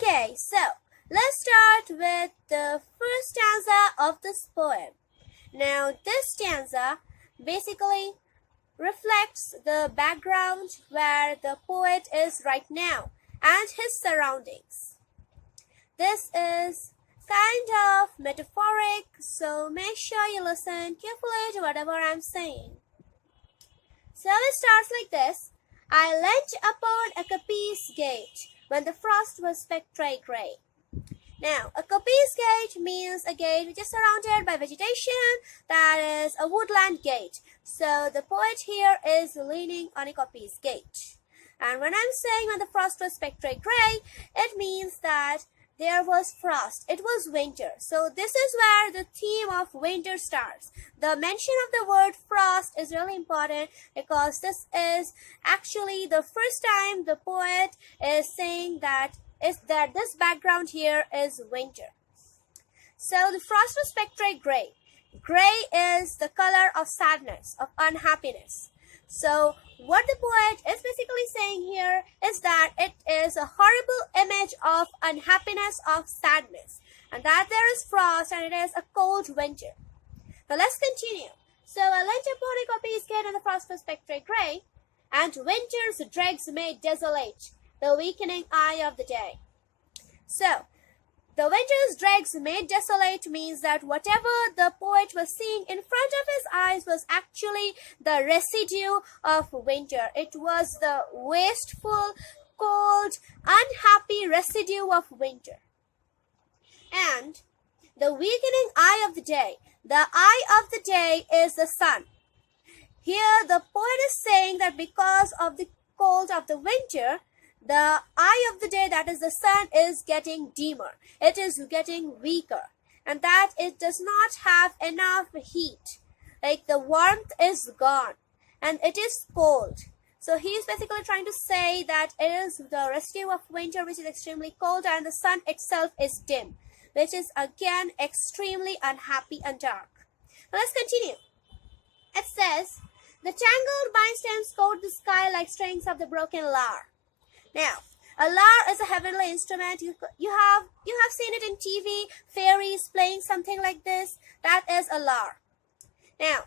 Okay, so let's start with the first stanza of this poem. Now, this stanza basically reflects the background where the poet is right now and his surroundings. This is kind of metaphoric, so make sure you listen carefully to whatever I'm saying. So it starts like this. I leant upon a coppice gate when the frost was spectral grey. Now, a coppice gate means a gate which is surrounded by vegetation, that is a woodland gate. So the poet here is leaning on a coppice gate. And when I'm saying when the frost was spectral grey, it means that there was frost. It was winter. So this is where the theme of winter starts. The mention of the word frost is really important because this is actually the first time the poet is saying that this background here is winter. So the frost was spectral grey. Grey is the color of sadness, of unhappiness. So what the poet is basically saying here is that it is a horrible image of unhappiness, of sadness, and that there is frost and it is a cold winter. Now let's continue. So I leant upon a coppice gate and the frost was spectral grey, and winter's dregs made desolate the weakening eye of the day. So the winter's dregs made desolate means that whatever the poet was seeing in front of his eyes was actually the residue of winter. It was the wasteful, cold, unhappy residue of winter. And the weakening eye of the day. The eye of the day is the sun. Here the poet is saying that because of the cold of the winter, the eye of the day, that is the sun, is getting dimmer. It is getting weaker. And that it does not have enough heat. Like the warmth is gone. And it is cold. So he is basically trying to say that it is the residue of winter which is extremely cold and the sun itself is dim. Which is again extremely unhappy and dark. Now let's continue. It says, the tangled vine stems coat the sky like strings of the broken lyre. Now, a lyre is a heavenly instrument. You have seen it in TV, fairies playing something like this. That is a lyre. Now,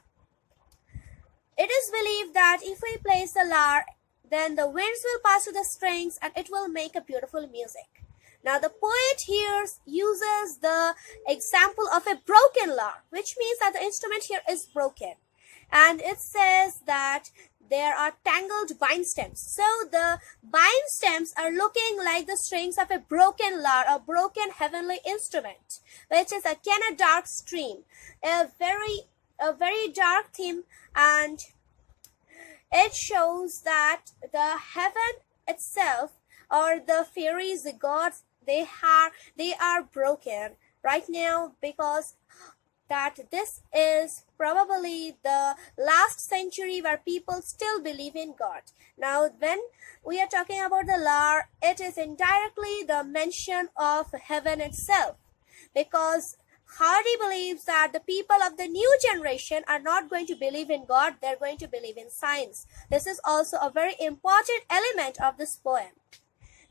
it is believed that if we place the lyre, then the winds will pass through the strings and it will make a beautiful music. Now, the poet here uses the example of a broken lyre, which means that the instrument here is broken. And it says that there are tangled vine stems. So the vine stems are looking like the strings of a broken lyre, a broken heavenly instrument, which is again a dark stream, a very dark theme, and it shows that the heaven itself, or the fairies, the gods, they are broken right now because that this is probably the last century where people still believe in God. Now, when we are talking about the lyre, it is indirectly the mention of heaven itself, because Hardy believes that the people of the new generation are not going to believe in God, they're going to believe in science. This is also a very important element of this poem.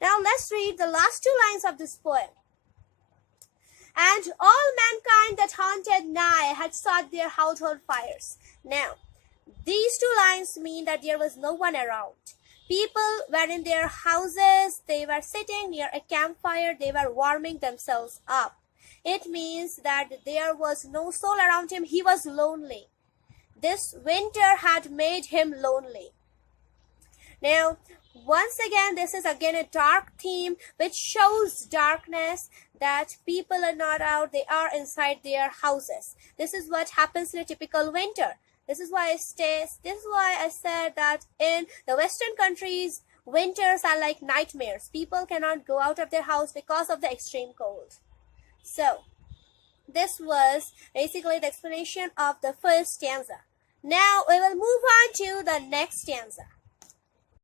Now, let's read the last two lines of this poem. And all mankind that haunted nigh had sought their household fires. Now, these two lines mean that there was no one around. People were in their houses, they were sitting near a campfire, they were warming themselves up. It means that there was no soul around him, he was lonely. This winter had made him lonely. Now, once again, this is again a dark theme which shows darkness, that people are not out, they are inside their houses. This is what happens in a typical winter. This is why I said that in the Western countries, winters are like nightmares. People cannot go out of their house because of the extreme cold. So, this was basically the explanation of the first stanza. Now, we will move on to the next stanza.